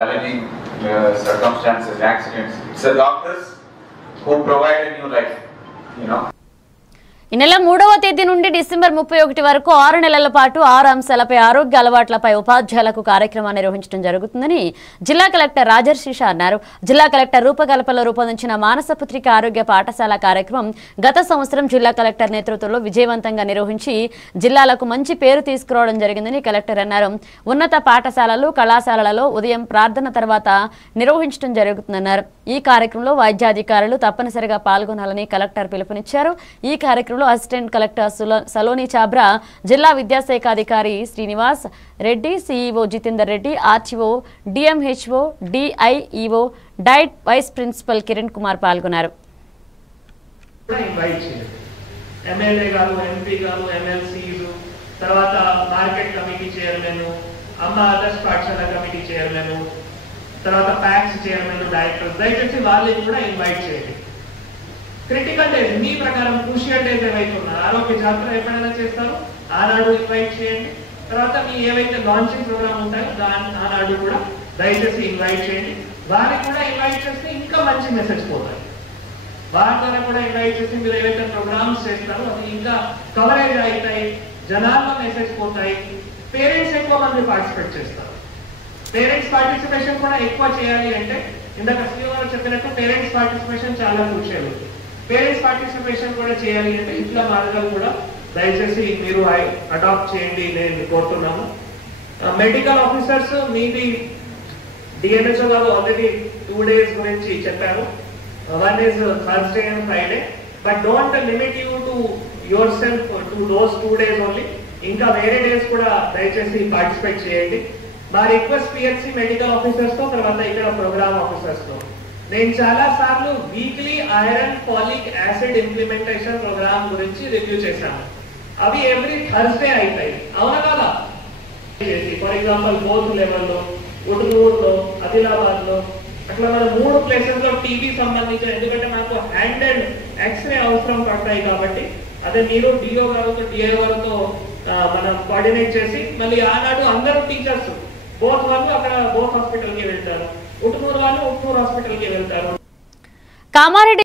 challenging circumstances, accidents. It's the doctors who provide a new life, you know. ఈ నెల 3వ తేదీ నుండి డిసెంబర్ 31 వరకు 6 నెలల పాటు 6 అంశాలపై ఆరోగ్య అలవాట్లపై ఉపాధ్యాయులకు కార్యక్రమాన్ని నిర్వహించడం జరుగుతుందని జిల్లా కలెక్టర్ రాజర్షిష అన్నారు. జిల్లా కలెక్టర్ రూపకల్పనలో రూపొందించిన మానసపుత్రిక ఆరోగ్య పాఠశాల కార్యక్రమం గత సంవత్సరం జిల్లా కలెక్టర్ నేతృత్వంలో విజయవంతంగా నిర్వహించి జిల్లాలకు మంచి పేరు తీసుకురావడం జరిగిందని కలెక్టర్ అన్నారు. ఉన్నత పాఠశాలలు కళాశాలలలో ఉదయం ప్రార్థన తర్వాత నిర్వహించడం జరుగుతుందన్నారు. ఈ కార్యక్రమంలో వైద్యాధికారులు తప్పనిసరిగా పాల్గొనాలని కలెక్టర్ పిలుపునిచ్చారు. ఈ కార్యక్రమంలో అసిస్టెంట్ కలెక్టర్ సలోని చాబ్రా, జిల్లా విద్యాశాఖ అధికారి Srinivas Reddy, CEO Jitender Reddy, RTO, DMHO, DIEO, DIET vice principal Kiran Kumar పాల్గొన్నారు. ఎమ్మెల్యే గారు, ఎంపీ గారు, ఎమ్మెల్సీలు, తర్వాత మార్కెట్ కమిటీ చైర్మన్, అమ్మ ఆదర్శ పాఠశాల కమిటీ చైర్మన్, తర్వాత ప్యాక్స్ చైర్మన్, డైరెక్టర్స్, దయచేసి వాళ్ళని కూడా ఇన్వైట్ చేయండి. క్రిటికల్ డేస్ మీ ప్రకారం క్రూషియల్ డేస్ ఏవైతే ఉన్నాయో ఆరోగ్య జాతర ఎప్పుడైనా చేస్తారు ఆనాడు ఇన్వైట్ చేయండి. తర్వాత మీ ఏవైతే లాంచింగ్ ప్రోగ్రామ్ ఉంటాయో ఆనాడు కూడా దయచేసి ఇన్వైట్ చేయండి. వారికి కూడా ఇన్వైట్ చేస్తే ఇంకా మంచి మెసేజ్ పోతాయి. వారి ద్వారా కూడా ఇన్వైట్ చేసి మీరు ఏవైతే ప్రోగ్రామ్స్ చేస్తారో అది ఇంకా కవరేజ్ అవుతాయి, జనాల్లో మెసేజ్ పోతాయి. పేరెంట్స్ ఎక్కువ మంది పార్టిసిపేట్ చేస్తారు. పేరెంట్స్ పార్టిసిపేషన్ కూడా ఎక్కువ చేయాలి అంటే ఇందాక సీఓ గారు చెప్పినట్టు పేరెంట్స్ పార్టిసిపేషన్ చాలా క్రూషియల్. పేరెంట్స్ పార్టిసిపేషన్ కూడా చేయాలి అంటే ఇట్లా మార్గాలు కూడా దయచేసి మీరు అడాప్ట్ చేయండి నేను కోరుతున్నాను. మెడికల్ ఆఫీసర్స్ మీది డిఎంహెచ్ఓ గారు ఆల్రెడీ 2 days గురించి చెప్పారు. One is Thursday and Friday, but don't limit you to yourself to those 2 days only. ఇంకా వేరే డేస్ కూడా దయచేసి పార్టిసిపేట్ చేయండి. మా రిక్వెస్ట్ పిహెచ్సి మెడికల్ ఆఫీసర్స్ తో తర్వాత ఇక్కడ ప్రోగ్రామ్ ఆఫీసర్స్ తో నేను చాలా సార్లు weekly iron folic acid implementation program గురించి రివ్యూ చేశాను. అవి ఎవ్రీ థర్స్డే అవుతాయి, అవునా కదా? ఫర్ ఎగ్జాంపుల్ బోత్ లెవెల్లో, ఉటునూరులో, ఆదిలాబాద్ లో, అట్లా మన 3 ప్లేసెస్ లో టీబీ సంబంధించిన, ఎందుకంటే మనకు హ్యాండ్ అండ్ ఎక్స్రే అవసరం పడతాయి కాబట్టి అదే మీరు డిఓ గారితో డిఐఓ గారితో మనం కోఆర్డినేట్ చేసి మళ్ళీ ఆనాడు అందరూ టీచర్స్ బోత్ వాళ్ళు అక్కడ బోత్ హాస్పిటల్ కి వెళ్తారు, ఉటునూరు వాళ్ళు ఉటునూరు హాస్పిటల్ కి వెళ్తారు. కామారెడ్డి